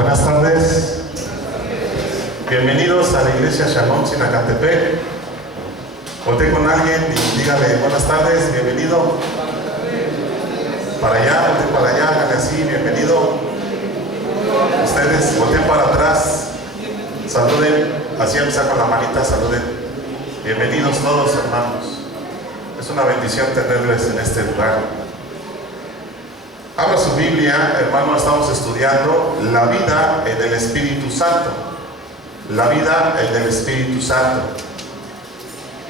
Buenas tardes. Bienvenidos a la iglesia Shalom Sinacantepec. Voltea con alguien y dígale buenas tardes, bienvenido. Para allá, volteen para allá, háganle así, bienvenido. Ustedes volteen para atrás, saluden, así empezar con la manita, saluden. Bienvenidos todos, hermanos. Es una bendición tenerles en este lugar. Abra su Biblia, hermano, estamos estudiando la vida en el Espíritu Santo. La vida en el Espíritu Santo.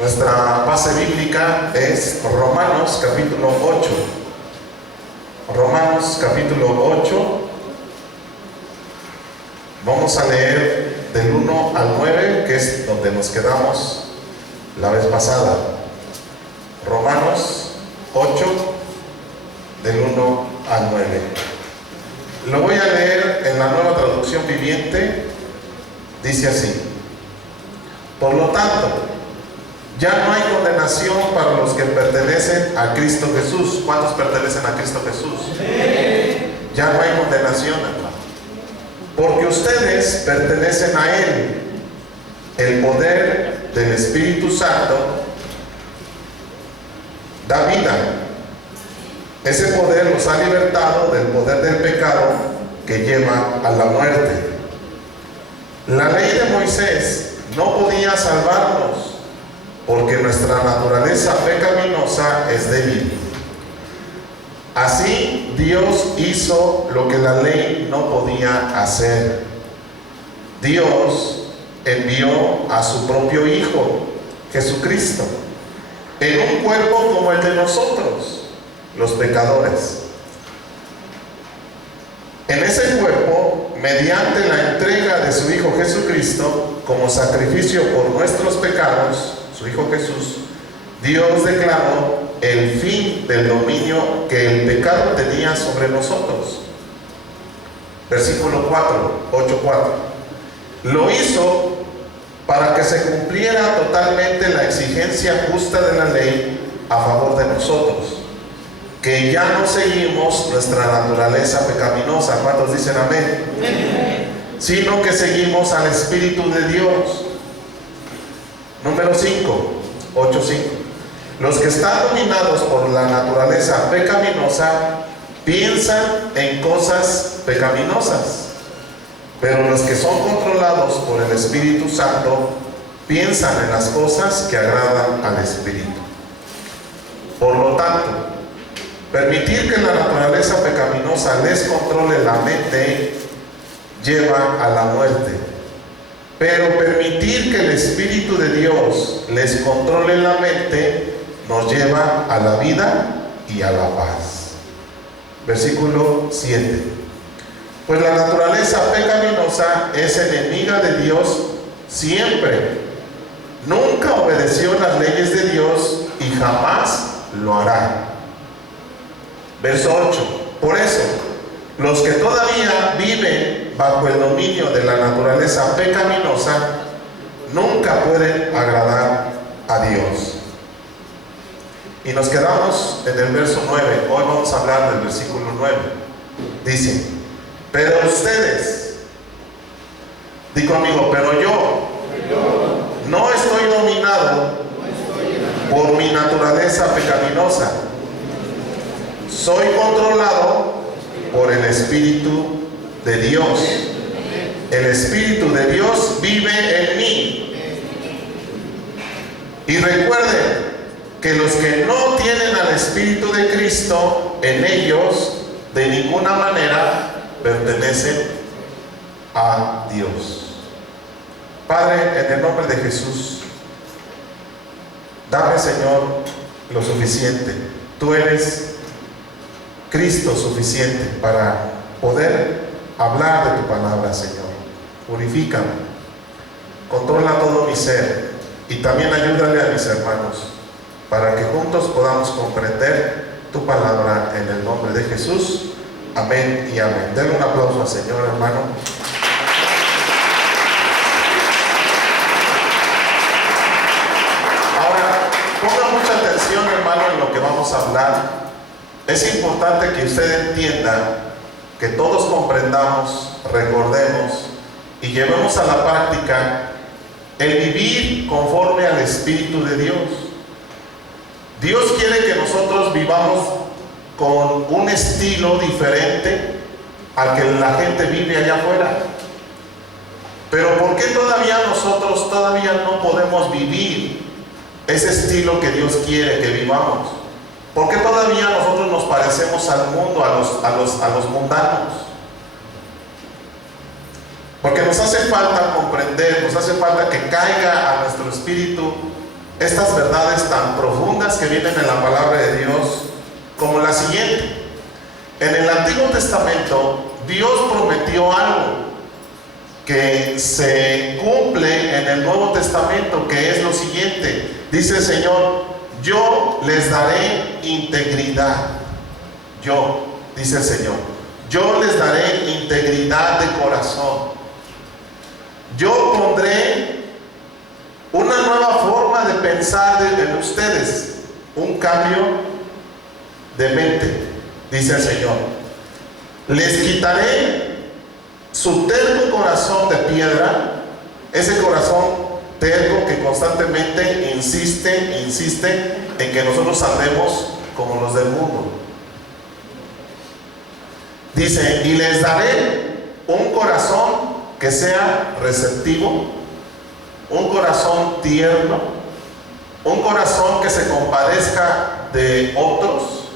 Nuestra base bíblica es Romanos capítulo 8. Romanos capítulo 8. Vamos a leer del 1 al 9, que es donde nos quedamos la vez pasada. Romanos 8, del 1 al 9. Lo voy a leer en la Nueva Traducción Viviente. Dice así: por lo tanto, ya no hay condenación para los que pertenecen a Cristo Jesús. ¿Cuántos pertenecen a Cristo Jesús? Sí. Ya no hay condenación, hermano, porque ustedes pertenecen a Él. El poder del Espíritu Santo da vida. Ese poder los ha libertado del poder del pecado que lleva a la muerte. La ley de Moisés no podía salvarnos porque nuestra naturaleza pecaminosa es débil. Así Dios hizo lo que la ley no podía hacer. Dios envió a su propio Hijo, Jesucristo, en un cuerpo como el de nosotros, los pecadores. En ese cuerpo, mediante la entrega de su Hijo Jesucristo como sacrificio por nuestros pecados, su Hijo Jesús, Dios declaró el fin del dominio que el pecado tenía sobre nosotros. Versículo 8:4. Lo hizo para que se cumpliera totalmente la exigencia justa de la ley a favor de nosotros, que ya no seguimos nuestra naturaleza pecaminosa. ¿Cuántos dicen amén? Amén. Sino que seguimos al Espíritu de Dios. Número 5, 8:5. Los que están dominados por la naturaleza pecaminosa piensan en cosas pecaminosas, pero los que son controlados por el Espíritu Santo piensan en las cosas que agradan al Espíritu. Por lo tanto, permitir que la naturaleza pecaminosa les controle la mente lleva a la muerte, pero permitir que el Espíritu de Dios les controle la mente nos lleva a la vida y a la paz. Versículo 7. Pues la naturaleza pecaminosa es enemiga de Dios siempre. Nunca obedeció las leyes de Dios y jamás lo hará. Verso 8. Por eso, los que todavía viven bajo el dominio de la naturaleza pecaminosa nunca pueden agradar a Dios. Y nos quedamos en el verso 9. Hoy vamos a hablar del versículo 9. Dice: pero ustedes, di conmigo, pero yo no estoy dominado por mi naturaleza pecaminosa. Soy controlado por el Espíritu de Dios. El Espíritu de Dios vive en mí. Y recuerden que los que no tienen al Espíritu de Cristo en ellos, de ninguna manera pertenecen a Dios. Padre, en el nombre de Jesús, dame, Señor, lo suficiente. Tú eres Cristo suficiente para poder hablar de tu palabra, Señor. Purifícame, controla todo mi ser y también ayúdale a mis hermanos para que juntos podamos comprender tu palabra en el nombre de Jesús. Amén y amén. Denle un aplauso al Señor, hermano. Ahora, ponga mucha atención, hermano, en lo que vamos a hablar. Es importante que usted entienda que todos comprendamos, recordemos y llevemos a la práctica el vivir conforme al Espíritu de Dios. Dios quiere que nosotros vivamos con un estilo diferente al que la gente vive allá afuera. Pero ¿por qué nosotros todavía no podemos vivir ese estilo que Dios quiere que vivamos? ¿Por qué todavía nosotros nos parecemos al mundo, a los mundanos? Porque nos hace falta comprender, nos hace falta que caiga a nuestro espíritu estas verdades tan profundas que vienen en la palabra de Dios, como la siguiente. En el Antiguo Testamento, Dios prometió algo que se cumple en el Nuevo Testamento, que es lo siguiente. Dice el Señor: yo les daré integridad. Dice el Señor, yo les daré integridad de corazón. Yo pondré una nueva forma de pensar en ustedes, un cambio de mente, dice el Señor. Les quitaré su terco corazón de piedra, ese corazón terco que constantemente insiste en que nosotros andemos como los del mundo. Dice: y les daré un corazón que sea receptivo, un corazón tierno, un corazón que se compadezca de otros,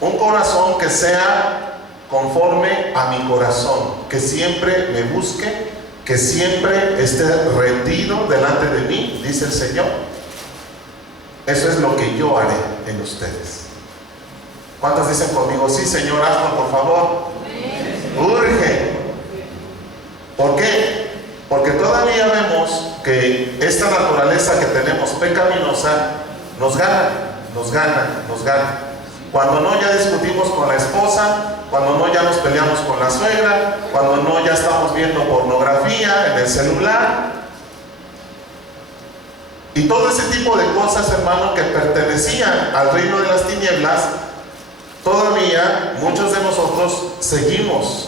un corazón que sea conforme a mi corazón, que siempre me busque, que siempre esté rendido delante de mí, dice el Señor. Eso es lo que yo haré en ustedes. ¿Cuántos dicen conmigo: sí, Señor, hazlo, por favor? Urge. ¿Por qué? Porque todavía vemos que esta naturaleza que tenemos pecaminosa nos gana. Cuando no, ya discutimos con la esposa. Cuando no, ya nos peleamos con la suegra. Cuando no, ya estamos viendo pornografía en el celular. Y todo ese tipo de cosas, hermano, que pertenecían al reino de las tinieblas, todavía muchos de nosotros seguimos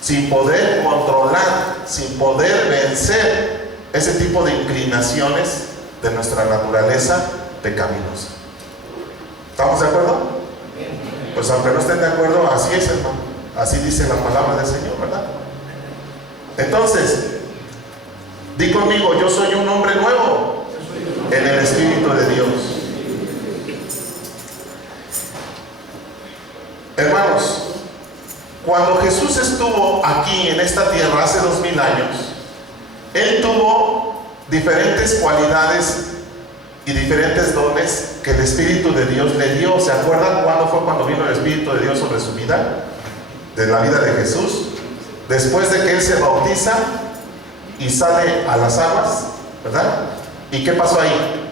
sin poder controlar, sin poder vencer ese tipo de inclinaciones de nuestra naturaleza pecaminosa. ¿Estamos de acuerdo? Pues aunque no estén de acuerdo, así es, hermano. Así dice la palabra del Señor, ¿verdad? Entonces, di conmigo: yo soy un hombre nuevo en el Espíritu de Dios. Hermanos, cuando Jesús estuvo aquí en esta tierra hace 2000 años, Él tuvo diferentes cualidades y diferentes dones que el Espíritu de Dios le dio. ¿Se acuerdan cuándo fue cuando vino el Espíritu de Dios sobre su vida? De la vida de Jesús. Después de que Él se bautiza y sale a las aguas, ¿verdad? ¿Y qué pasó ahí?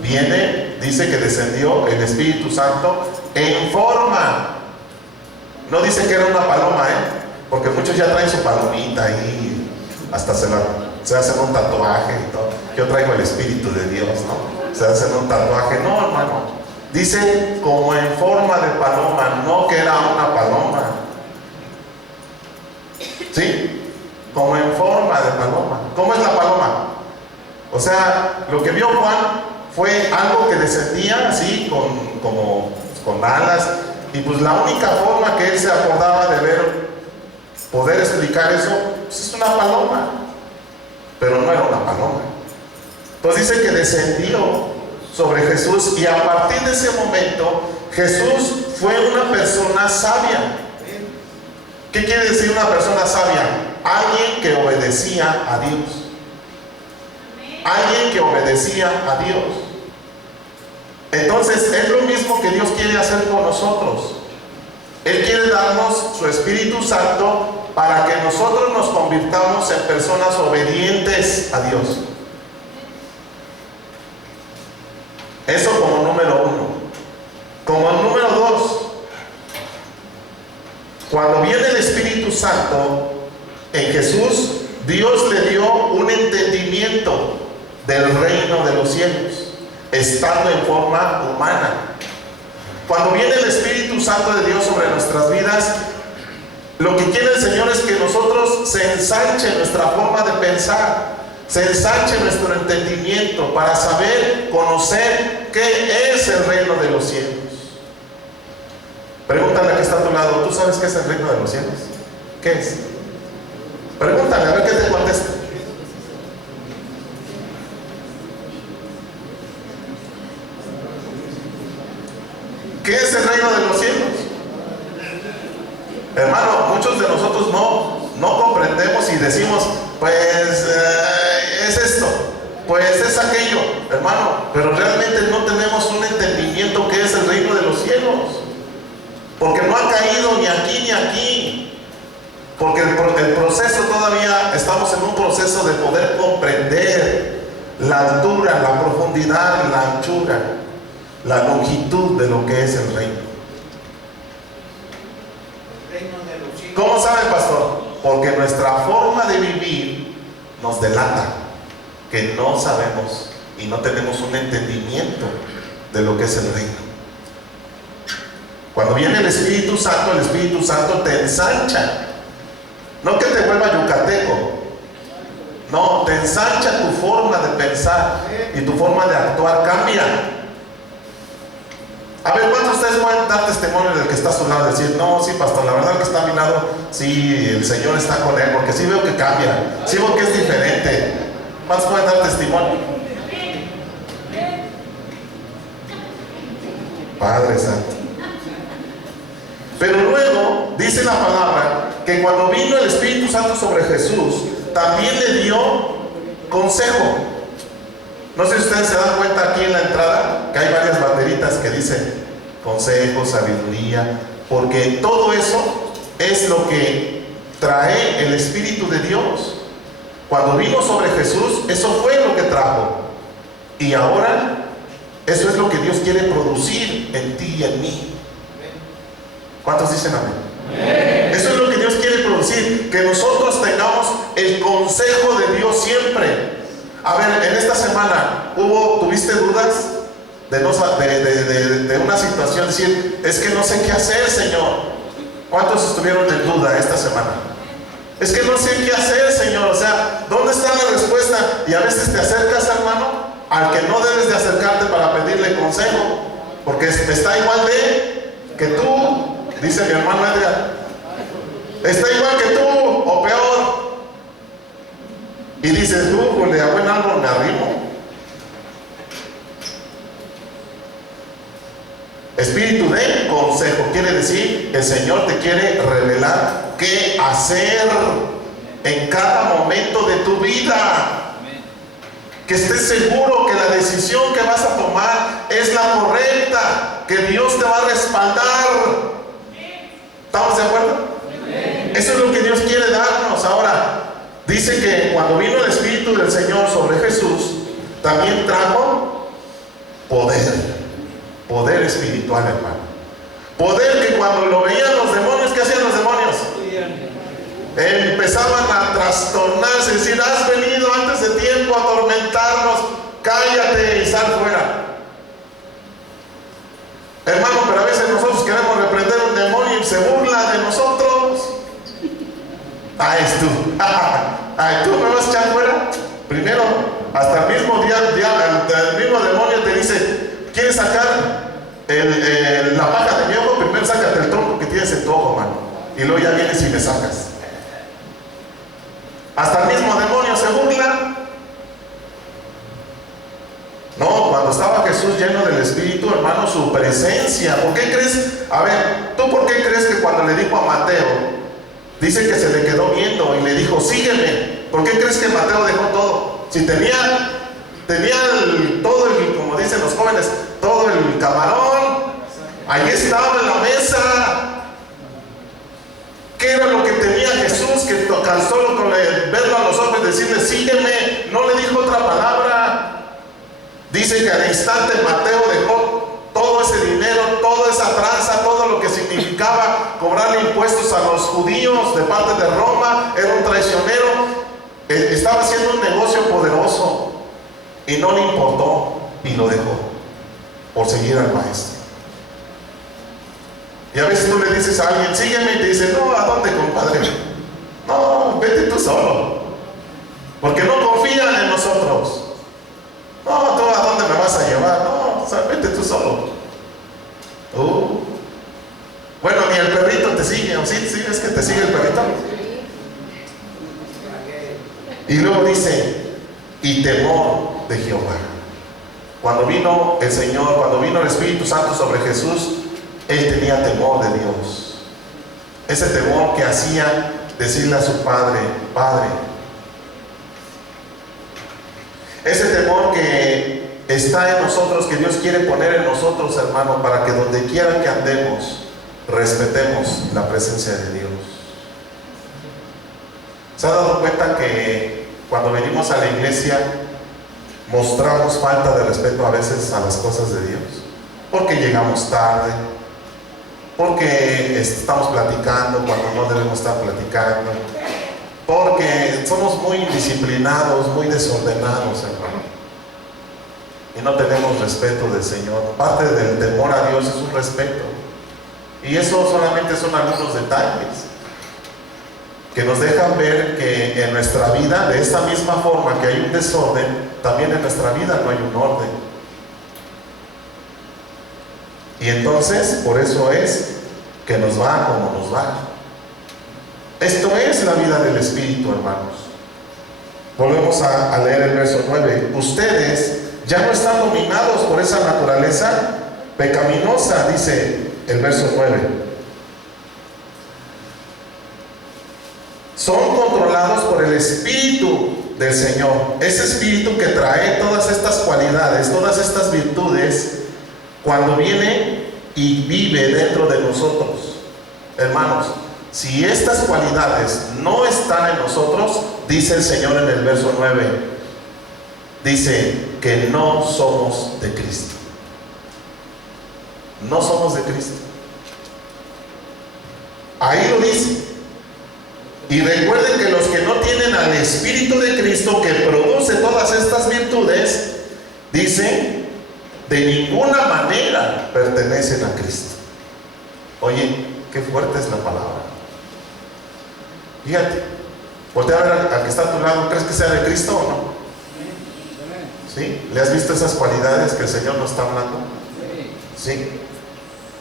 Viene, dice que descendió el Espíritu Santo en forma. No dice que era una paloma, porque muchos ya traen su palomita ahí, hasta se hacen un tatuaje y todo. Yo traigo el Espíritu de Dios, ¿no? Se hacen un tatuaje. No, hermano. Dice como en forma de paloma, no que era una paloma. ¿Sí? Como en forma de paloma. ¿Cómo es la paloma? O sea, lo que vio Juan fue algo que descendía así, con alas. Y pues la única forma que él se acordaba de ver, poder explicar eso, pues es una paloma. Pero no era una paloma. Entonces dice que descendió sobre Jesús, y a partir de ese momento Jesús fue una persona sabia. ¿Qué quiere decir una persona sabia? Alguien que obedecía a Dios. Alguien que obedecía a Dios. Entonces es lo mismo que Dios quiere hacer con nosotros. Él quiere darnos su Espíritu Santo para que nosotros nos convirtamos en personas obedientes a Dios. Eso como número uno. Como número dos, cuando viene el Espíritu Santo en Jesús, Dios le dio un entendimiento del reino de los cielos, estando en forma humana. Cuando viene el Espíritu Santo de Dios sobre nuestras vidas, Lo que quiere el Señor es que nosotros se ensanche nuestra forma de pensar, se ensanche nuestro entendimiento para saber, conocer qué es el reino de los cielos. Pregúntale a que está a tu lado, ¿tú sabes qué es el reino de los cielos? ¿Qué es? Pregúntale a ver qué te contesta. ¿Qué es el reino de los cielos? Hermano, muchos de nosotros no comprendemos y decimos, pues es esto, pues es aquello, hermano, pero realmente no tenemos un entendimiento que es el reino de los cielos, porque no ha caído ni aquí ni aquí, porque el proceso todavía, estamos en un proceso de poder comprender la altura, la profundidad, la anchura, la longitud de lo que es el reino. ¿Cómo sabe, pastor? Porque nuestra forma de vivir nos delata que no sabemos y no tenemos un entendimiento de lo que es el reino. Cuando viene el Espíritu Santo te ensancha. No que te vuelva yucateco. No, te ensancha tu forma de pensar y tu forma de actuar cambia. A ver, ¿cuántos de ustedes pueden dar testimonio del que está a su lado? Decir, no, sí, pastor, la verdad que está a mi lado, sí, el Señor está con él, porque sí veo que cambia, sí veo que es diferente. ¿Cuántos pueden dar testimonio? Padre Santo. Pero luego, dice la palabra, que cuando vino el Espíritu Santo sobre Jesús, también le dio consejo. No sé si ustedes se dan cuenta aquí en la entrada que hay varias banderitas que dicen consejo, sabiduría, porque todo eso es lo que trae el Espíritu de Dios. Cuando vino sobre Jesús, eso fue lo que trajo. Y ahora, eso es lo que Dios quiere producir en ti y en mí. ¿Cuántos dicen amén? Eso es lo que Dios quiere producir, que nosotros tengamos el consejo de Dios siempre. A ver, en esta semana, ¿tuviste dudas de una situación? Decir, es que no sé qué hacer, Señor. ¿Cuántos estuvieron en duda esta semana? Es que no sé qué hacer, Señor. O sea, ¿dónde está la respuesta? Y a veces te acercas, hermano, al que no debes de acercarte para pedirle consejo, porque está igual que tú, dice mi hermano Edgar. Está igual que tú, o peor. Y dices, jule, a buen árbol me arrimo. Espíritu de consejo quiere decir, el Señor te quiere revelar qué hacer en cada momento de tu vida. Que estés seguro que la decisión que vas a tomar es la correcta, que Dios te va a respaldar. ¿Estamos de acuerdo? Eso es lo que Dios quiere darnos. Ahora, dice que cuando vino el Espíritu del Señor sobre Jesús, también trajo poder espiritual, hermano. Poder que cuando lo veían los demonios, ¿qué hacían los demonios? Empezaban a trastornarse, decir, has venido antes de tiempo a atormentarnos, cállate y sal fuera. Hermano, pero a veces nosotros queremos reprender un demonio y se burla de nosotros. Ay, es tú. Ay, tú me vas a echar fuera. Primero, hasta el mismo día, el mismo demonio te dice, ¿quieres sacar la paja de mi ojo? Primero sácate el tronco que tienes en tu ojo, mano. Y luego ya vienes y me sacas. Hasta el mismo demonio se burla. No, cuando estaba Jesús lleno del Espíritu, hermano, su presencia. ¿Por qué crees? A ver, ¿tú por qué crees que cuando le dijo a Mateo, dice que se le quedó viendo y le dijo, sígueme? ¿Por qué crees que Mateo dejó todo? Si tenía todo el, como dicen los jóvenes, todo el camarón, allí estaba en la mesa. ¿Qué era lo que tenía Jesús? Que tan solo con verlo a los ojos y decirle, sígueme, no le dijo otra palabra. Dice que al instante Mateo dejó todo ese dinero, toda esa tranza, todo lo que significaba cobrarle impuestos a los judíos de parte de Roma. Era un traicionero, estaba haciendo un negocio poderoso y no le importó y lo dejó por seguir al maestro. Y a veces tú le dices a alguien, sígueme, y te dice, no, ¿a dónde, compadre? No, vete tú solo. Porque no confían en nosotros. No, ¿tú a dónde me vas a llevar? No, o sea, vete tú solo. Bueno, ni el perrito te sigue, ¿o sí? ¿Sí? ¿Es que te sigue el perrito? Y luego dice, y temor de Jehová. Cuando vino el Señor, cuando vino el Espíritu Santo sobre Jesús, Él tenía temor de Dios. Ese temor que hacía decirle a su Padre, Padre. Ese temor que está en nosotros, que Dios quiere poner en nosotros, hermano, para que donde quiera que andemos, respetemos la presencia de Dios. ¿Se ha dado cuenta que cuando venimos a la iglesia mostramos falta de respeto a veces a las cosas de Dios? Porque llegamos tarde, porque estamos platicando cuando no debemos estar platicando, porque somos muy indisciplinados, muy desordenados, hermano, y no tenemos respeto del Señor. Parte del temor a Dios es un respeto, y eso solamente son algunos detalles que nos dejan ver que en nuestra vida, de esta misma forma que hay un desorden, también en nuestra vida no hay un orden. Y entonces, por eso es que nos va como nos va. Esto es la vida del Espíritu, hermanos. Volvemos a leer el verso 9. Ustedes ya no están dominados por esa naturaleza pecaminosa, dice el verso 9. Son controlados por el Espíritu del Señor. Ese Espíritu que trae todas estas cualidades, todas estas virtudes, cuando viene y vive dentro de nosotros. Hermanos, si estas cualidades no están en nosotros, dice el Señor en el verso 9, dice que no somos de Cristo. No somos de Cristo. Ahí lo dice. Y recuerden que los que no tienen al Espíritu de Cristo, que produce todas estas virtudes, dice, de ninguna manera pertenecen a Cristo. Oye, qué fuerte es la palabra. Fíjate, voltea a ver al que está a tu lado. ¿Crees que sea de Cristo o no? ¿Sí? ¿Le has visto esas cualidades que el Señor nos está hablando? ¿Sí?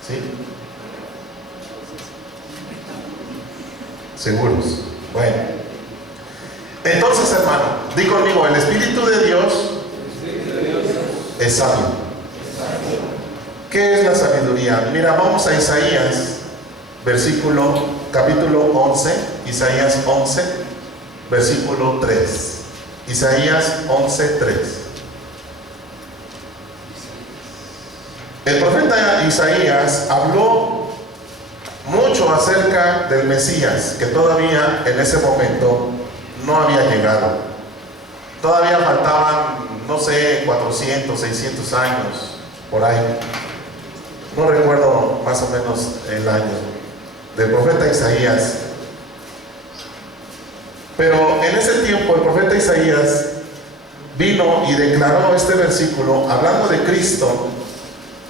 ¿Sí? ¿Seguros? Bueno. Entonces, hermano, di conmigo, el Espíritu de Dios es sabio. ¿Qué es la sabiduría? Mira, vamos a Isaías, capítulo 11, Isaías 11, versículo 3. Isaías 11, 3. El profeta Isaías habló mucho acerca del Mesías, que todavía en ese momento no había llegado. Todavía faltaban, no sé, 400, 600 años, por ahí. No recuerdo más o menos el año del profeta Isaías. Pero en ese tiempo el profeta Isaías vino y declaró este versículo hablando de Cristo.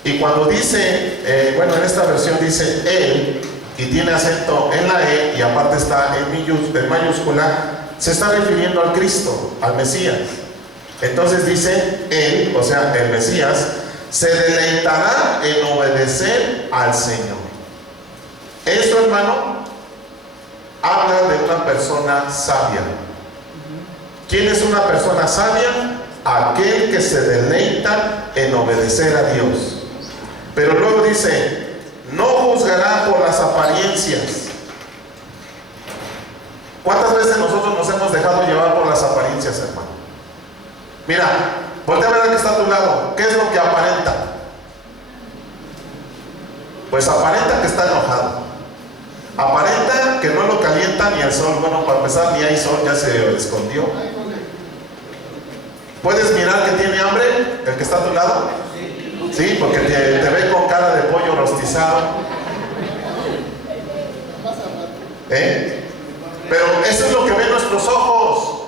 Y cuando dice, bueno, en esta versión dice Él, y tiene acento en la E, y aparte está en mayúscula, se está refiriendo al Cristo, al Mesías. Entonces dice Él, o sea, el Mesías, se deleitará en obedecer al Señor. Esto, hermano, habla de una persona sabia. ¿Quién es una persona sabia? Aquel que se deleita en obedecer a Dios. Pero luego dice, no juzgará por las apariencias. ¿Cuántas veces nosotros nos hemos dejado llevar por las apariencias, hermano? Mira, voltea a ver al que está a tu lado. ¿Qué es lo que aparenta? Pues aparenta que está enojado. Aparenta que no lo calienta ni el sol. Bueno, para empezar, ni hay sol, ya se escondió. ¿Puedes mirar que tiene hambre el que está a tu lado? Sí, porque te ve con cara de pollo rostizado. Pero eso es lo que ven nuestros ojos.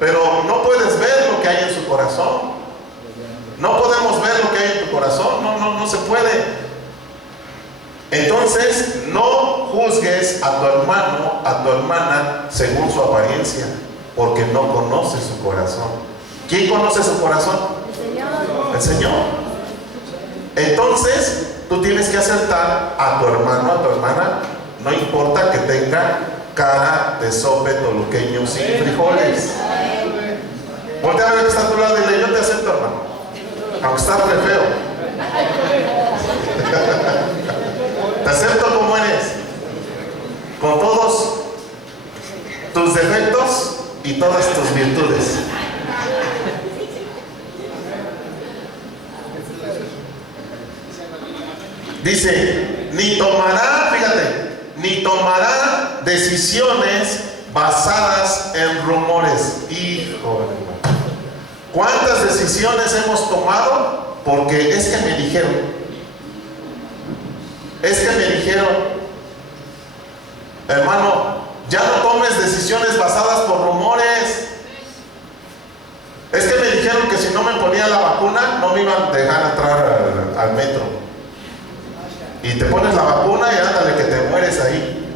Pero no puedes ver lo que hay en su corazón. No podemos ver lo que hay en tu corazón. No se puede. Entonces Entonces, no juzgues a tu hermano, a tu hermana, según su apariencia, porque no conoces su corazón. ¿Quién conoce su corazón? El Señor. Entonces, tú tienes que aceptar a tu hermano, a tu hermana, no importa que tenga cara de sope toluqueño sin frijoles. Voltea a ver que está a tu lado y dile: yo te acepto, hermano, aunque estás re feo. Te acepto como eres, con todos tus defectos y todas tus virtudes. Dice, ni tomará, fíjate, ni tomará decisiones basadas en rumores. Hijo, ¿cuántas decisiones hemos tomado? Porque es que me dijeron. Es que me dijeron. Hermano, ya no tomes decisiones basadas por rumores. Es que me dijeron que si no me ponía la vacuna no me iban a dejar entrar al metro. Y te pones la vacuna y ándale que te mueres ahí.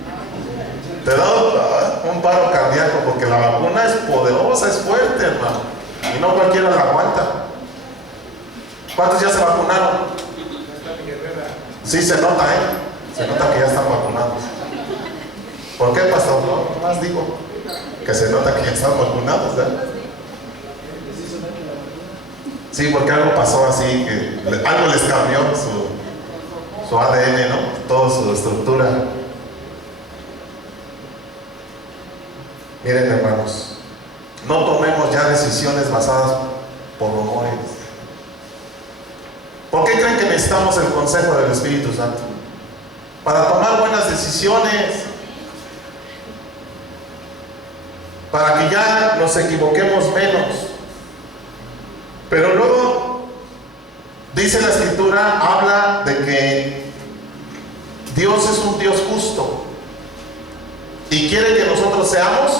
Te da un paro cardíaco porque la vacuna es poderosa, es fuerte, hermano. Y no cualquiera la aguanta. ¿Cuántos ya se vacunaron? Sí, se nota, se nota que ya están vacunados. ¿Por qué, pastor? No más digo que se nota que ya están vacunados, ¿verdad? Sí, porque algo pasó así, que algo les cambió su ADN, ¿no? Toda su estructura. Miren, hermanos, no tomemos ya decisiones basadas por rumores. ¿Por qué creen que necesitamos el consejo del Espíritu Santo? Para tomar buenas decisiones, para que ya nos equivoquemos menos. Pero luego dice la Escritura, habla de que Dios es un Dios justo y quiere que nosotros seamos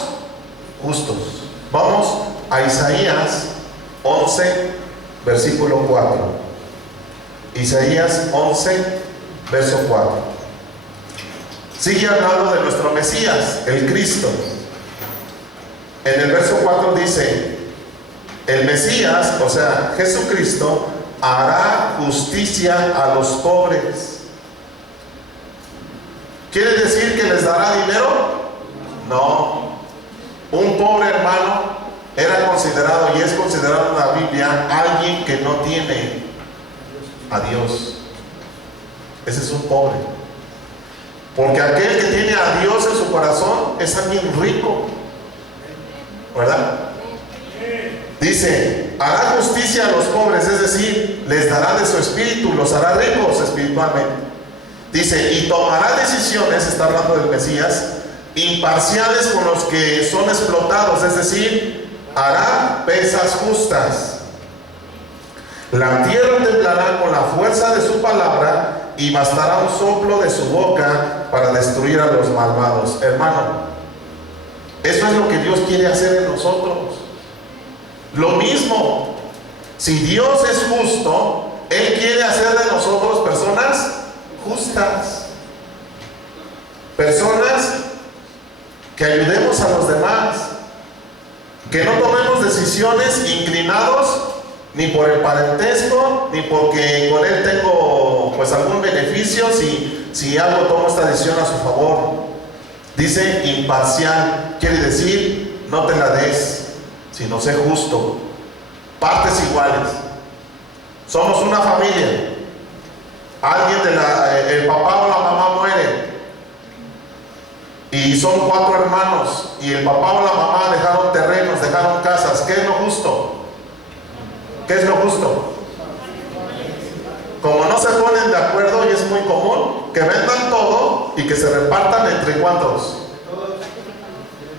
justos. Vamos a Isaías 11, versículo 4. Isaías 11, verso 4. Sigue hablando de nuestro Mesías, el Cristo. En el verso 4 dice: el Mesías, o sea, Jesucristo, hará justicia a los pobres. ¿Quiere decir que les dará dinero? No. Un pobre, hermano, era considerado y es considerado en la Biblia alguien que no tiene a Dios. Ese es un pobre. Porque aquel que tiene a Dios en su corazón es alguien rico, ¿verdad? Dice, hará justicia a los pobres, es decir, les dará de su espíritu, los hará ricos espiritualmente. Dice, y tomará decisiones, está hablando del Mesías, imparciales con los que son explotados, es decir, hará pesas justas. La tierra temblará con la fuerza de su palabra y bastará un soplo de su boca para destruir a los malvados. Hermano, eso es lo que Dios quiere hacer en nosotros. Lo mismo, si Dios es justo, Él quiere hacer de nosotros personas justas, personas que ayudemos a los demás, que no tomemos decisiones inclinados ni por el parentesco, ni porque con él tengo pues algún beneficio, si hago, tomo esta decisión a su favor. Dice imparcial, quiere decir no te la des, sino sé justo, partes iguales. Somos una familia, alguien el papá o la mamá muere y son 4 hermanos y el papá o la mamá dejaron terrenos, dejaron casas. ¿Qué es lo justo? ¿Qué es lo justo? Como no se ponen de acuerdo, y es muy común, que vendan todo y que se repartan entre ¿cuántos?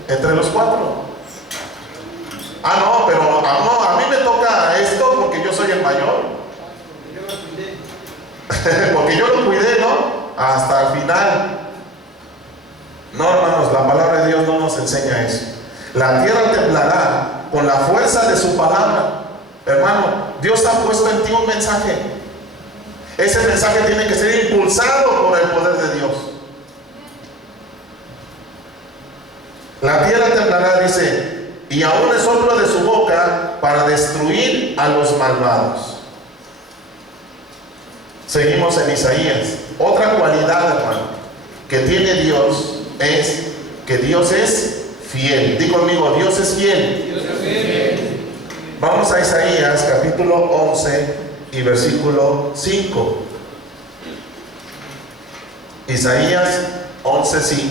Entre los 4. Ah, no, pero no, a mí me toca esto porque yo soy el mayor. Porque yo lo cuidé, ¿no? Hasta el final. No, hermanos, la palabra de Dios no nos enseña eso. La tierra temblará con la fuerza de su palabra. Hermano, Dios ha puesto en ti un mensaje. Ese mensaje tiene que ser impulsado por el poder de Dios. La tierra temblará, dice, y aún el soplo de su boca para destruir a los malvados. Seguimos en Isaías. Otra cualidad, hermano, que tiene Dios es que Dios es fiel. Di conmigo, Dios es fiel. Dios es fiel. Vamos a Isaías capítulo 11 y versículo 5. Isaías 11:5.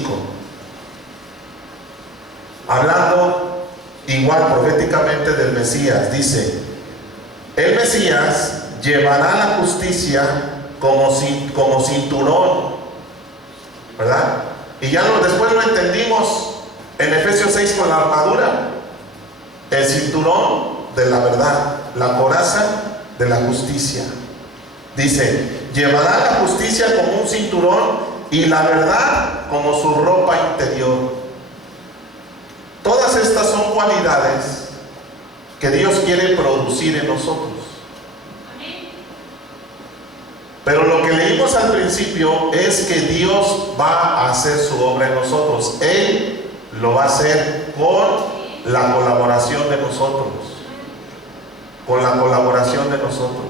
Hablando igual proféticamente del Mesías, dice: el Mesías llevará la justicia como cinturón, ¿verdad? Y ya después lo entendimos en Efesios 6 con la armadura, el cinturón de la verdad, la coraza de la justicia. Dice: llevará la justicia como un cinturón y la verdad como su ropa interior. Todas estas son cualidades que Dios quiere producir en nosotros. Pero lo que leímos al principio es que Dios va a hacer su obra en nosotros. Él lo va a hacer con la colaboración de nosotros. Con la colaboración de nosotros.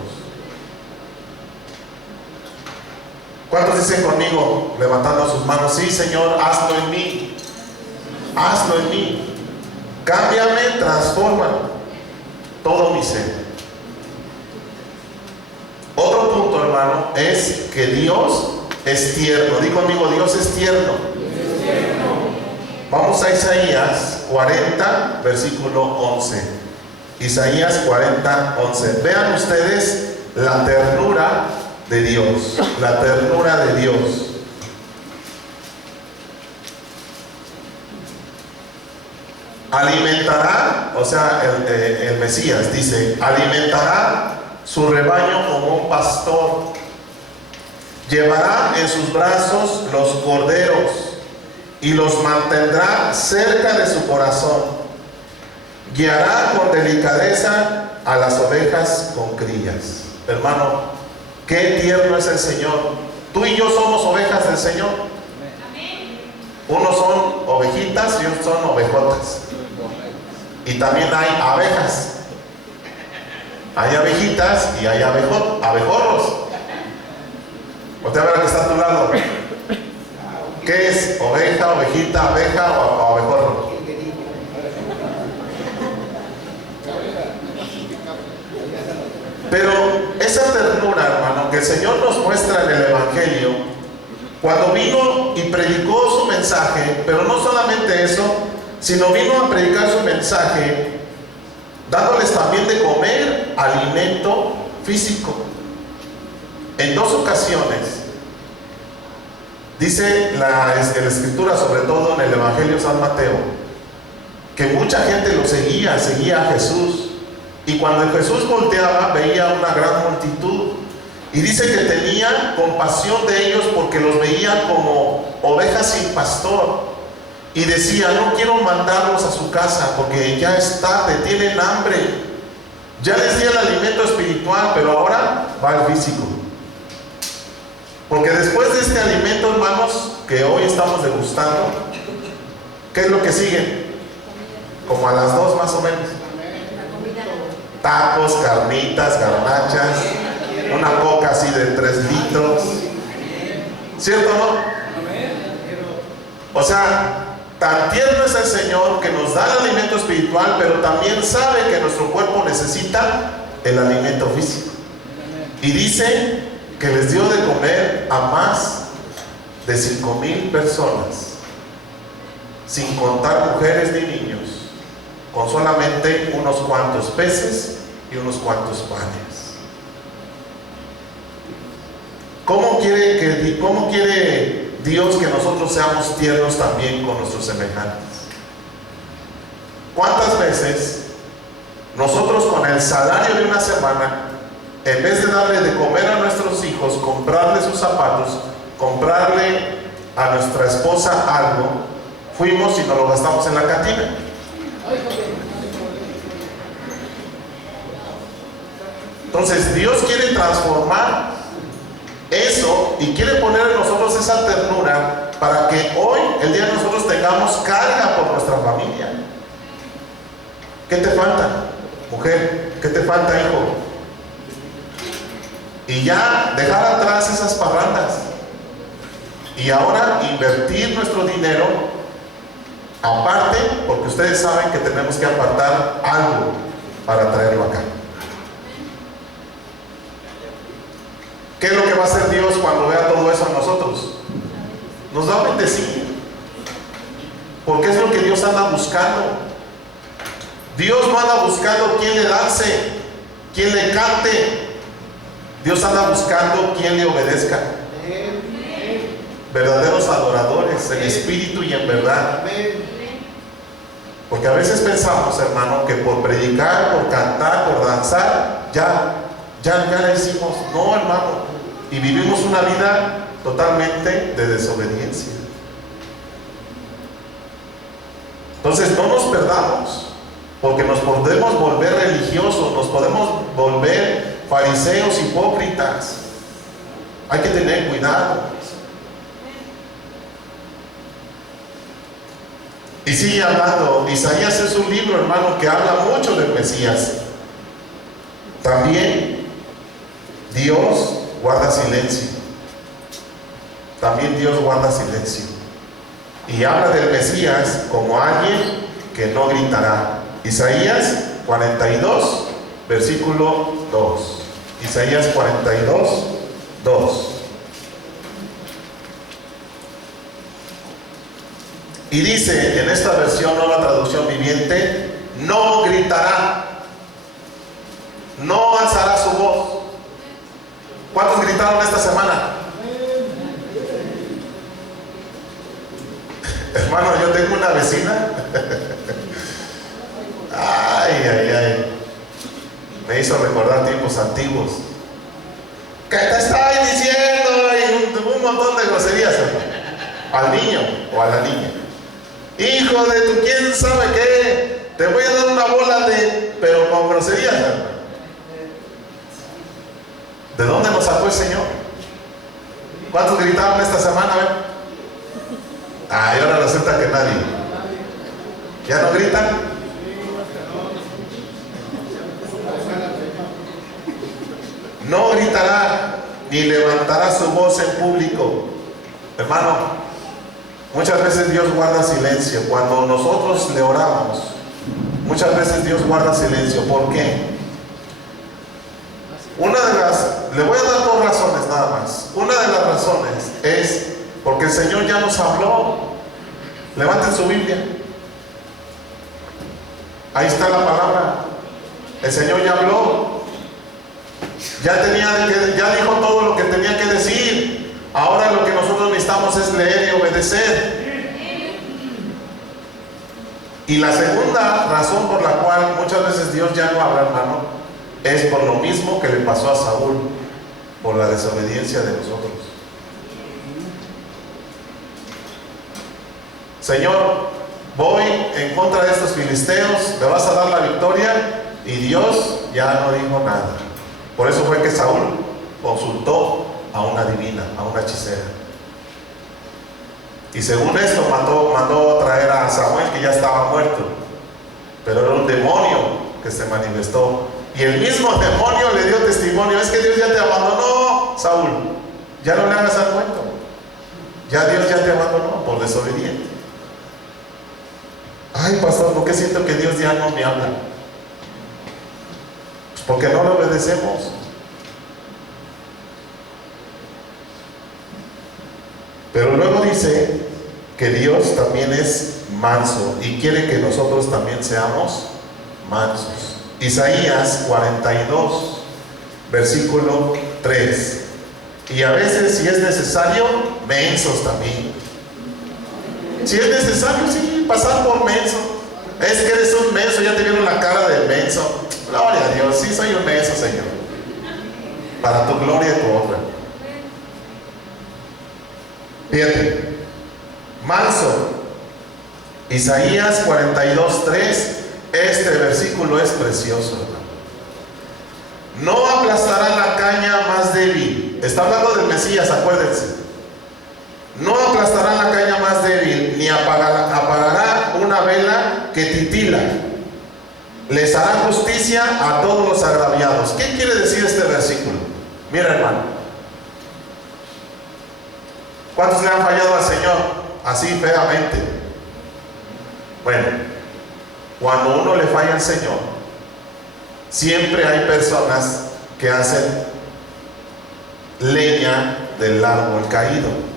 ¿Cuántos dicen conmigo, levantando sus manos: sí, Señor, hazlo en mí? Hazlo en mí. Cámbiame, transforma todo mi ser. Otro punto, hermano, es que Dios es tierno. Di conmigo, Dios es tierno. Vamos a Isaías 40, versículo 11. Isaías 40, 11. Vean ustedes la ternura de Dios. La ternura de Dios. Alimentará, o sea, el Mesías dice: alimentará su rebaño como un pastor, llevará en sus brazos los corderos y los mantendrá cerca de su corazón, guiará con delicadeza a las ovejas con crías. Hermano, qué tierno es el Señor. Tú y yo somos ovejas del Señor. Unos son ovejitas y otros son ovejotas. Y también hay abejas. Hay abejitas y hay abejorros. Usted a ver que está a tu lado. ¿Qué es? ¿Oveja, ovejita, abeja o abejorro? Pero esa ternura, hermano, que el Señor nos muestra en el Evangelio, cuando vino y predicó su mensaje, pero no solamente eso, sino vino a predicar su mensaje dándoles también de comer alimento físico. En dos ocasiones dice la Escritura, sobre todo en el Evangelio de San Mateo, que mucha gente lo seguía a Jesús, y cuando Jesús volteaba veía una gran multitud, y dice que tenía compasión de ellos porque los veía como ovejas sin pastor. Y decía: no quiero mandarlos a su casa porque ya es tarde, tienen hambre. Ya les di el alimento espiritual, pero ahora va el físico. Porque después de este alimento, hermanos, que hoy estamos degustando, ¿qué es lo que sigue? Como a las 2 más o menos. Tacos, carnitas, garnachas, una coca así de 3 litros. ¿Cierto o no? O sea, tan tierno es el Señor que nos da el alimento espiritual, pero también sabe que nuestro cuerpo necesita el alimento físico. Y dice que les dio de comer a más de 5,000 personas, sin contar mujeres ni niños, con solamente unos cuantos peces y unos cuantos panes. ¿Cómo quiere Dios que nosotros seamos tiernos también con nuestros semejantes? ¿Cuántas veces nosotros, con el salario de una semana, en vez de darle de comer a nuestros hijos, comprarle sus zapatos, comprarle a nuestra esposa algo, fuimos y nos lo gastamos en la cantina? Entonces Dios quiere transformar eso y quiere poner en nosotros esa ternura para que hoy, el día de nosotros, tengamos carga por nuestra familia. ¿Qué te falta, mujer? ¿Qué te falta, hijo? Y ya dejar atrás esas parrandas y ahora invertir nuestro dinero aparte, porque ustedes saben que tenemos que apartar algo para traerlo acá. ¿Qué es lo que va a hacer Dios cuando vea todo eso en nosotros? Nos va a bendecir, porque es lo que Dios anda buscando. Dios no anda buscando quien le dance, quien le cante. Dios anda buscando quien le obedezca. Verdaderos adoradores en espíritu y en verdad. Porque a veces pensamos, hermano, que por predicar, por cantar, por danzar, ya le hicimos. No, hermano. Y vivimos una vida totalmente de desobediencia. Entonces no nos perdamos, porque nos podemos volver religiosos, nos podemos volver fariseos, hipócritas. Hay que tener cuidado. Y sigue hablando. Isaías es un libro, hermano, que habla mucho del Mesías. También Dios guarda silencio. También Dios guarda silencio. Y habla del Mesías como alguien que no gritará. Isaías 42, versículo 2. Isaías 42, 2. Y dice en esta versión, Nueva Traducción Viviente, no gritará, no alzará su voz. ¿Cuántos gritaron esta semana? Hermano, yo tengo una vecina. Ay. Me hizo recordar tiempos antiguos. ¿Qué te estoy diciendo? Y un montón de groserías, hermano. Al niño o a la niña. Hijo de tu quién sabe qué, te voy a dar una bola de... pero con groserías, hermano. ¿De dónde nos sacó el Señor? ¿Cuántos gritaron esta semana? Ahora resulta que nadie. ¿Ya no gritan? No gritará ni levantará su voz en público. Hermano, muchas veces Dios guarda silencio. Cuando nosotros le oramos, muchas veces Dios guarda silencio. ¿Por qué? Le voy a dar dos razones nada más. Una de las razones es porque el Señor ya nos habló. Levanten su Biblia. Ahí está la palabra. El Señor ya habló. Ya dijo todo lo que tenía que decir. Ahora lo que nosotros necesitamos es leer y obedecer. Y la segunda razón por la cual muchas veces Dios ya no habla, hermano, es por lo mismo que le pasó a Saúl, por la desobediencia de nosotros. Señor, voy en contra de estos filisteos, me vas a dar la victoria, y Dios ya no dijo nada. Por eso fue que Saúl consultó a una divina, a una hechicera. Y según esto mandó traer a Samuel, que ya estaba muerto, pero era un demonio que se manifestó. Y el mismo demonio le dio testimonio: es que Dios ya te abandonó, Saúl. Ya no le hagas al cuento. Ya Dios ya te abandonó por desobediente. Ay, pastor, ¿por qué siento que Dios ya no me habla? Pues porque no le obedecemos. Pero luego dice que Dios también es manso y quiere que nosotros también seamos mansos. Isaías 42, versículo 3. Y a veces, si es necesario, mensos también. Si es necesario, sí, pasar por menso. Es que eres un menso, ya te vieron la cara de menso. Gloria a Dios, sí soy un menso, Señor. Para tu gloria y tu honra. Fíjate, manso. Isaías 42, 3. Este versículo es precioso, hermano. No aplastará la caña más débil, está hablando del Mesías, acuérdense. No aplastará la caña más débil, ni apagará una vela que titila. Les hará justicia a todos los agraviados. ¿Qué quiere decir este versículo? Mira, hermano, ¿cuántos le han fallado al Señor así feamente? Bueno, cuando uno le falla al Señor, siempre hay personas que hacen leña del árbol caído.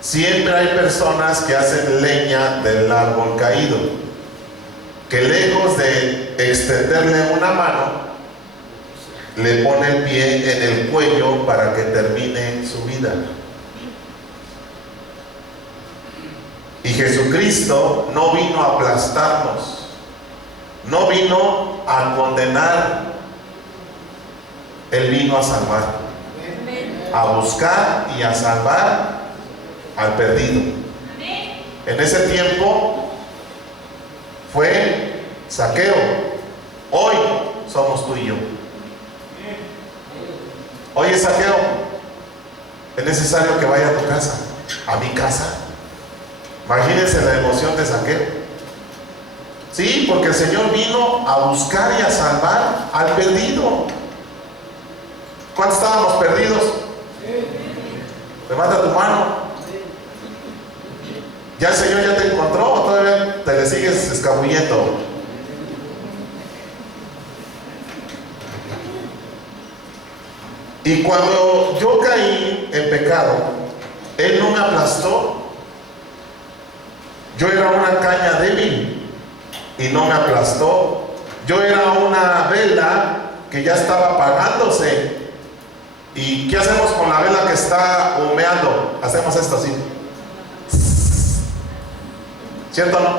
Siempre hay personas que hacen leña del árbol caído, que lejos de extenderle una mano, le pone el pie en el cuello para que termine su vida. Y Jesucristo no vino a aplastarnos, no vino a condenar, Él vino a salvar, a buscar y a salvar al perdido. En ese tiempo fue Zaqueo, hoy somos tú y yo. Oye, Zaqueo, es necesario que vaya a tu casa, a mi casa. Imagínense la emoción de Zaqueo. Sí, porque el Señor vino a buscar y a salvar al perdido. ¿Cuántos estábamos perdidos? Levanta tu mano. ¿Ya el Señor ya te encontró o todavía te le sigues escabullendo? Y cuando yo caí en pecado, Él no me aplastó. Yo era una caña débil y no me aplastó. Yo era una vela que ya estaba apagándose. ¿Y qué hacemos con la vela que está humeando? Hacemos esto así. ¿Cierto o no?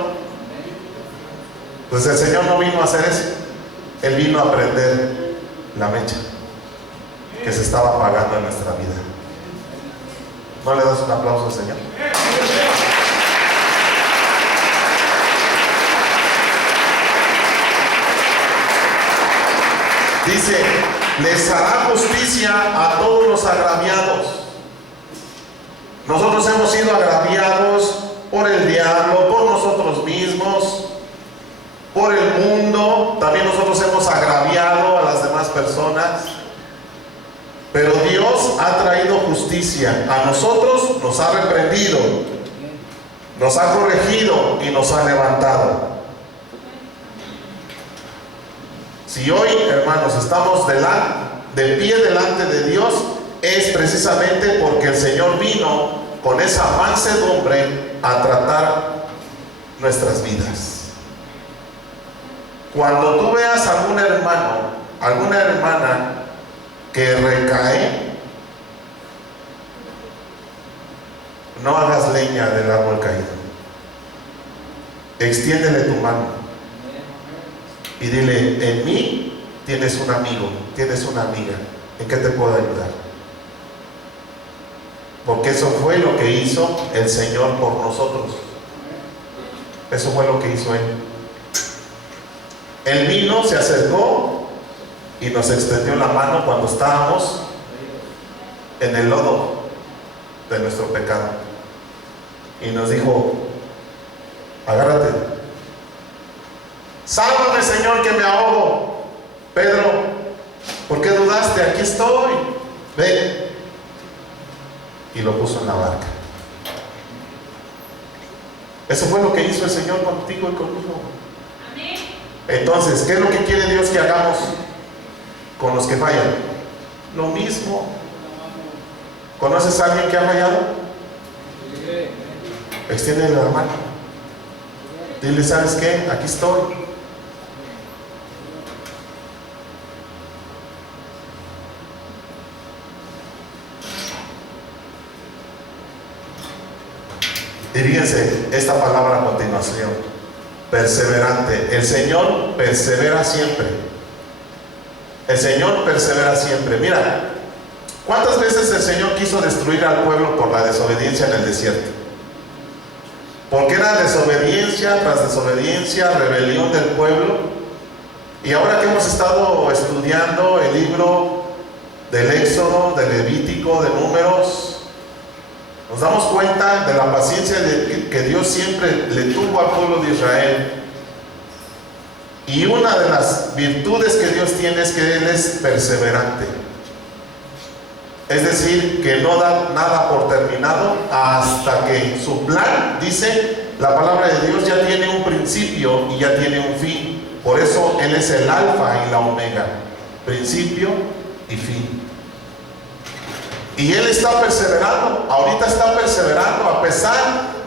Pues el Señor no vino a hacer eso. Él vino a prender la mecha que se estaba apagando en nuestra vida. ¿No le das un aplauso al Señor? Dice, les hará justicia a todos los agraviados. Nosotros hemos sido agraviados por el diablo, por nosotros mismos, por el mundo. También nosotros hemos agraviado a las demás personas. Pero Dios ha traído justicia. A nosotros nos ha reprendido, nos ha corregido y nos ha levantado. Si hoy, hermanos, estamos de pie delante de Dios, es precisamente porque el Señor vino con esa mansedumbre a tratar nuestras vidas. Cuando tú veas a algún hermano, alguna hermana que recae, no hagas leña del árbol caído. Extiéndele tu mano y dile, en mí tienes un amigo, tienes una amiga, ¿en qué te puedo ayudar? Porque eso fue lo que hizo el Señor por nosotros. Eso fue lo que hizo Él. Él vino, se acercó y nos extendió la mano cuando estábamos en el lodo de nuestro pecado. Y nos dijo, agárrate. Sálvame, Señor, que me ahogo. Pedro, ¿por qué dudaste? Aquí estoy. Ven. Y lo puso en la barca. Eso fue lo que hizo el Señor contigo y conmigo. Entonces, ¿qué es lo que quiere Dios que hagamos con los que fallan? Lo mismo. ¿Conoces a alguien que ha fallado? Extiéndele la mano. Dile, ¿sabes qué? Aquí estoy. Y fíjense esta palabra a continuación: perseverante. El Señor persevera siempre. El Señor persevera siempre. Mira, ¿cuántas veces el Señor quiso destruir al pueblo por la desobediencia en el desierto? Porque era desobediencia tras desobediencia, rebelión del pueblo. Y ahora que hemos estado estudiando el libro del Éxodo, de Levítico, de Números, nos damos cuenta de la paciencia que Dios siempre le tuvo al pueblo de Israel. Y una de las virtudes que Dios tiene es que Él es perseverante. Es decir, que no da nada por terminado hasta que su plan, dice la palabra de Dios, ya tiene un principio y ya tiene un fin. Por eso Él es el alfa y la omega, principio y fin. Y Él está perseverando, ahorita está perseverando a pesar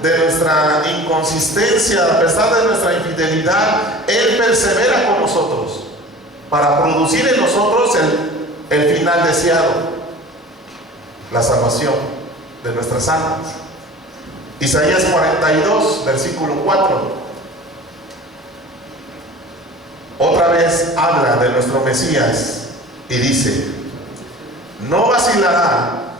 de nuestra inconsistencia, a pesar de nuestra infidelidad. Él persevera con nosotros para producir en nosotros el final deseado, la salvación de nuestras almas. Isaías 42, versículo 4. Otra vez habla de nuestro Mesías y dice: no vacilará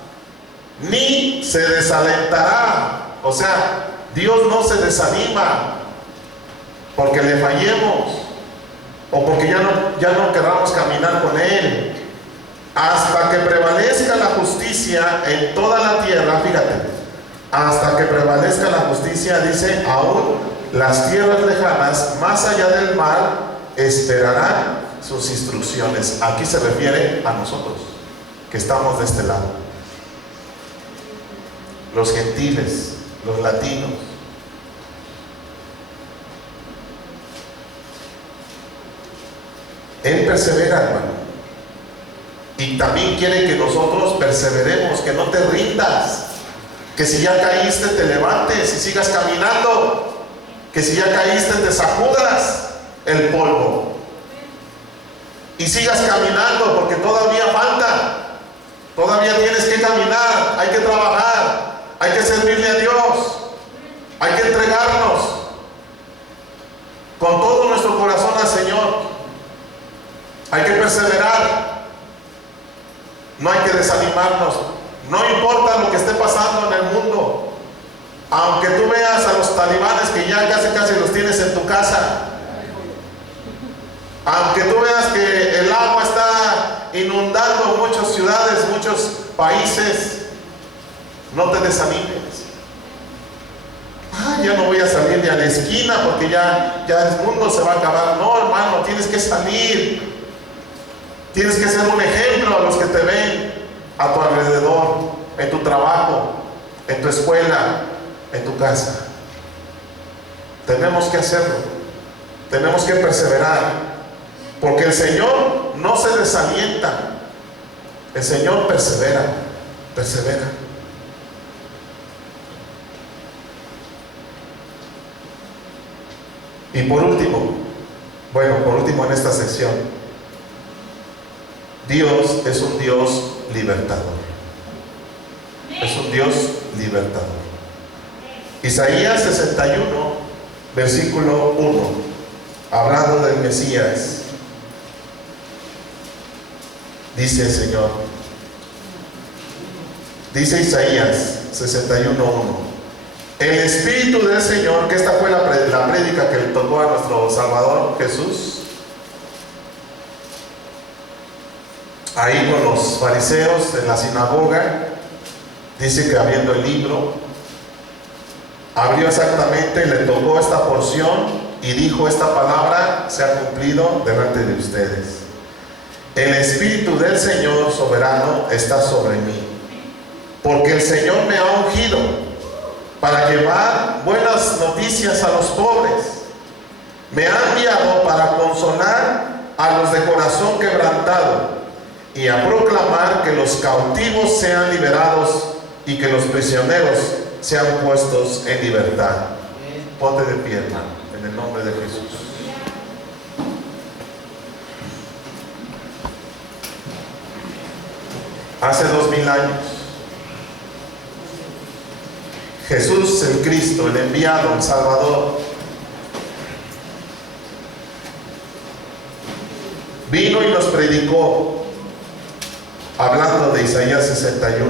ni se desalentará. O sea, Dios no se desanima porque le fallemos o porque ya no queramos caminar con Él, hasta que prevalezca la justicia en toda la tierra. Fíjate, hasta que prevalezca la justicia, dice, aún las tierras lejanas, más allá del mar, esperarán sus instrucciones. Aquí se refiere a nosotros, que estamos de este lado, los gentiles, los latinos. Él persevera, hermano, y también quiere que nosotros perseveremos, que no te rindas, que si ya caíste te levantes y sigas caminando, que si ya caíste te sacudas el polvo y sigas caminando, porque todavía falta, todavía tienes que caminar, hay que trabajar, hay que servirle a Dios, hay que entregarnos con todo nuestro corazón al Señor, hay que perseverar, no hay que desanimarnos, no importa lo que esté pasando en el mundo, aunque tú veas a los talibanes que ya casi los tienes en tu casa, aunque tú veas que el agua está inundando muchas ciudades, muchos países, no te desanimes. Ya no voy a salir ni a la esquina porque ya el mundo se va a acabar. No, hermano, tienes que salir. Tienes que ser un ejemplo a los que te ven a tu alrededor, en tu trabajo, en tu escuela, en tu casa. Tenemos que hacerlo. Tenemos que perseverar. Porque el Señor no se desalienta. El Señor persevera. Persevera. Y por último en esta sección, Dios es un Dios libertador. Es un Dios libertador. Isaías 61, versículo 1, hablando del Mesías, dice el Señor, dice Isaías 61:1: el Espíritu del Señor, que esta fue la prédica que le tocó a nuestro Salvador Jesús, ahí con los fariseos en la sinagoga, dice que abriendo el libro, abrió exactamente, le tocó esta porción y dijo: esta palabra se ha cumplido delante de ustedes. El Espíritu del Señor soberano está sobre mí, porque el Señor me ha ungido para llevar buenas noticias a los pobres. Me ha enviado para consolar a los de corazón quebrantado y a proclamar que los cautivos sean liberados y que los prisioneros sean puestos en libertad. Ponte de pie, hermano, en el nombre de Jesús. Hace 2000 años, Jesús el Cristo, el enviado, el Salvador, vino y nos predicó, hablando de Isaías 61.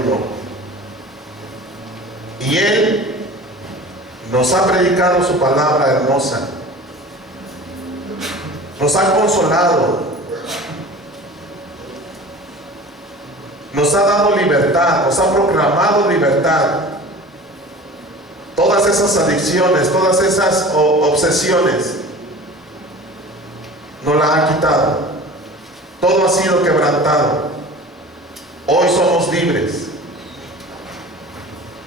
Y Él nos ha predicado su palabra hermosa. nos ha consolado, nos ha dado libertad, nos ha proclamado libertad. Todas esas adicciones, todas esas obsesiones, nos las ha quitado. Todo ha sido quebrantado. Hoy somos libres.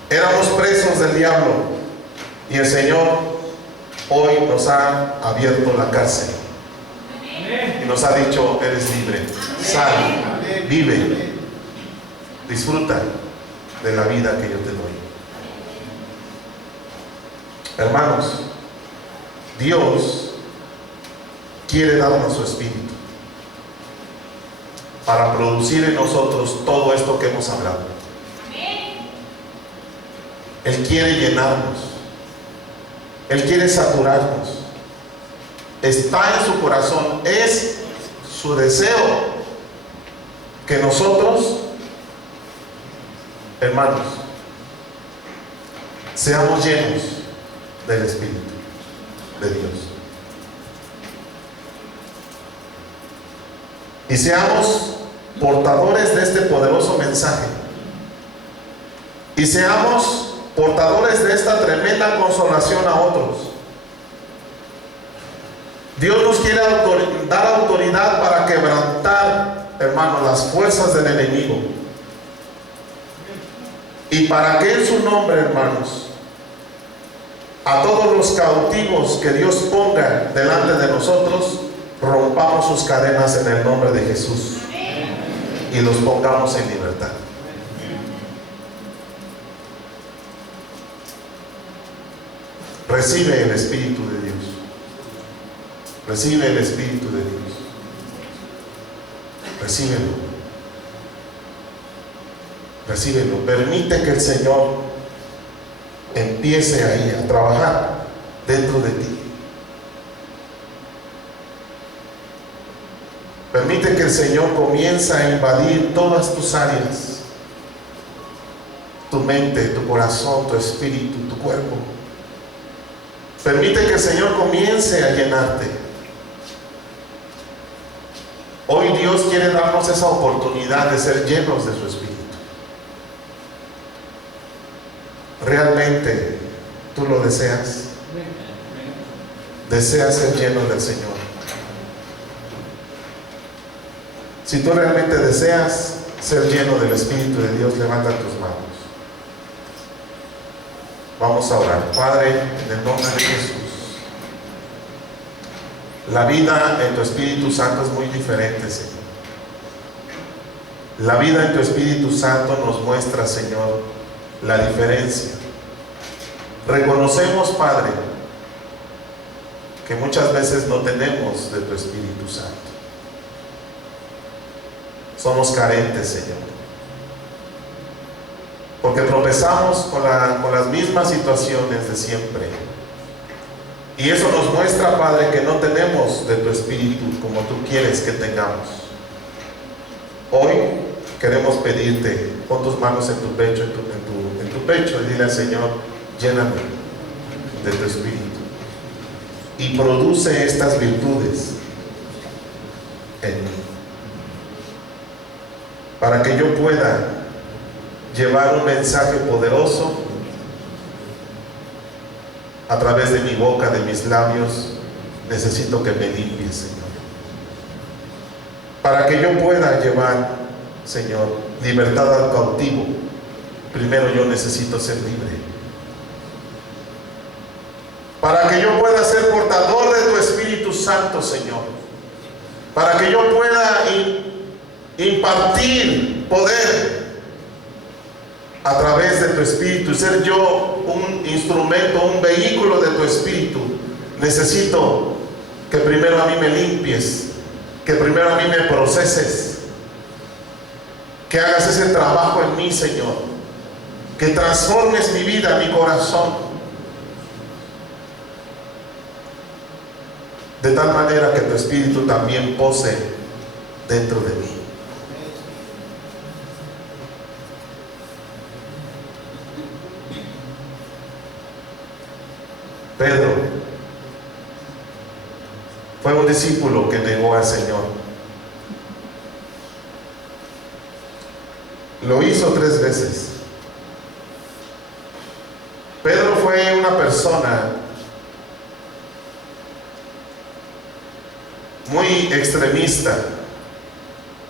Éramos presos del diablo y el Señor hoy nos ha abierto la cárcel y nos ha dicho: eres libre, sal, vive, disfruta de la vida que yo te doy. Hermanos, Dios quiere darnos su espíritu para producir en nosotros todo esto que hemos hablado. Él quiere llenarnos, Él quiere saturarnos. Está en su corazón, es su deseo que nosotros, hermanos, seamos llenos del Espíritu de Dios y seamos portadores de este poderoso mensaje y seamos portadores de esta tremenda consolación a otros. Dios nos quiere dar autoridad para quebrantar, hermanos, las fuerzas del enemigo, y para que en su nombre, hermanos, a todos los cautivos que Dios ponga delante de nosotros, rompamos sus cadenas en el nombre de Jesús y los pongamos en libertad. Recibe el Espíritu de Dios. Recibe el Espíritu de Dios. Recíbelo. Recíbelo. Permite que el Señor empiece ahí a trabajar dentro de ti. Permite que el Señor comience a invadir todas tus áreas: tu mente, tu corazón, tu espíritu, tu cuerpo. Permite que el Señor comience a llenarte. Hoy Dios quiere darnos esa oportunidad de ser llenos de su Espíritu. ¿Realmente tú lo deseas? ¿Deseas ser lleno del Señor? Si tú realmente deseas ser lleno del Espíritu de Dios, levanta tus manos. Vamos a orar. Padre, en el nombre de Jesús, la vida en tu Espíritu Santo es muy diferente, Señor. La vida en tu Espíritu Santo nos muestra, Señor, la diferencia. Reconocemos, Padre, que muchas veces no tenemos de tu Espíritu Santo. Somos carentes, Señor, porque tropezamos con las mismas situaciones de siempre. Y eso nos muestra, Padre, que no tenemos de tu Espíritu como tú quieres que tengamos. Hoy queremos pedirte: pon tus manos en tu pecho, en tu pecho, y dile al Señor: lléname de tu Espíritu y produce estas virtudes en mí, para que yo pueda llevar un mensaje poderoso a través de mi boca, de mis labios. Necesito que me limpies, Señor, para que yo pueda llevar, Señor, libertad al cautivo. Primero yo necesito ser libre, para que yo pueda ser portador de tu Espíritu Santo, Señor, para que yo pueda impartir poder a través de tu Espíritu, ser yo un instrumento, un vehículo de tu Espíritu. Necesito que primero a mí me limpies, que primero a mí me proceses, que hagas ese trabajo en mí, Señor, que transformes mi vida, mi corazón, de tal manera que tu Espíritu también pose dentro de mí. Pedro Fue un discípulo que negó al Señor. Lo hizo 3 veces. Pedro fue una persona muy extremista,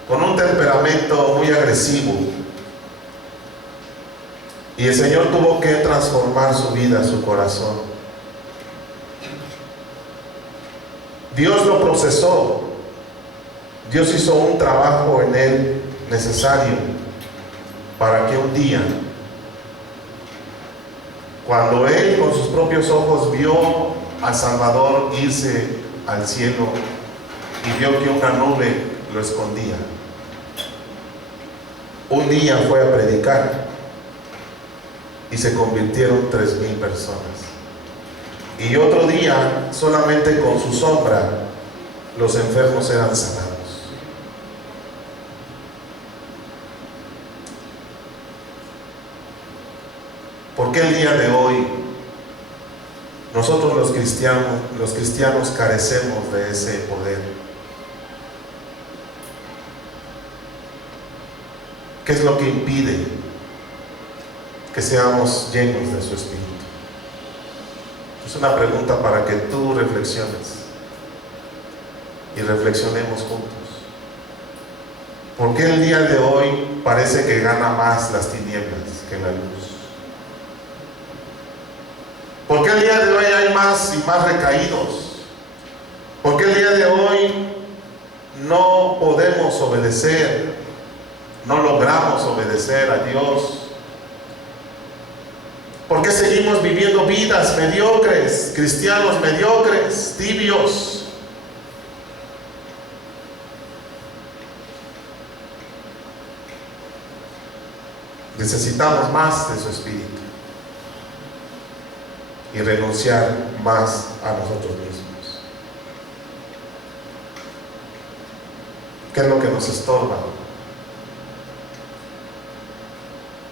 con un temperamento muy agresivo. Y el Señor tuvo que transformar su vida, su corazón. Dios lo procesó. Dios hizo un trabajo en él necesario para que un día, cuando él con sus propios ojos vio al Salvador irse al cielo y vio que una nube lo escondía, un día fue a predicar y se convirtieron 3,000 personas. Y otro día, solamente con su sombra, los enfermos eran sanados. ¿Por qué el día de hoy nosotros los cristianos carecemos de ese poder? ¿Qué es lo que impide que seamos llenos de su Espíritu? Es una pregunta para que tú reflexiones y reflexionemos juntos. ¿Por qué el día de hoy parece que gana más las tinieblas que la luz? ¿Por qué el día de hoy hay más y más recaídos? ¿Por qué el día de hoy no podemos obedecer? No logramos obedecer a Dios. ¿Por qué seguimos viviendo vidas mediocres, cristianos mediocres, tibios? Necesitamos más de su Espíritu y renunciar más a nosotros mismos. ¿Qué es lo que nos estorba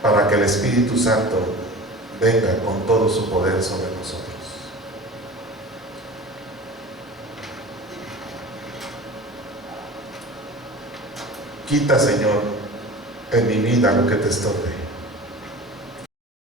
para que el Espíritu Santo venga con todo su poder sobre nosotros? Quita, Señor, en mi vida lo que te estorbe.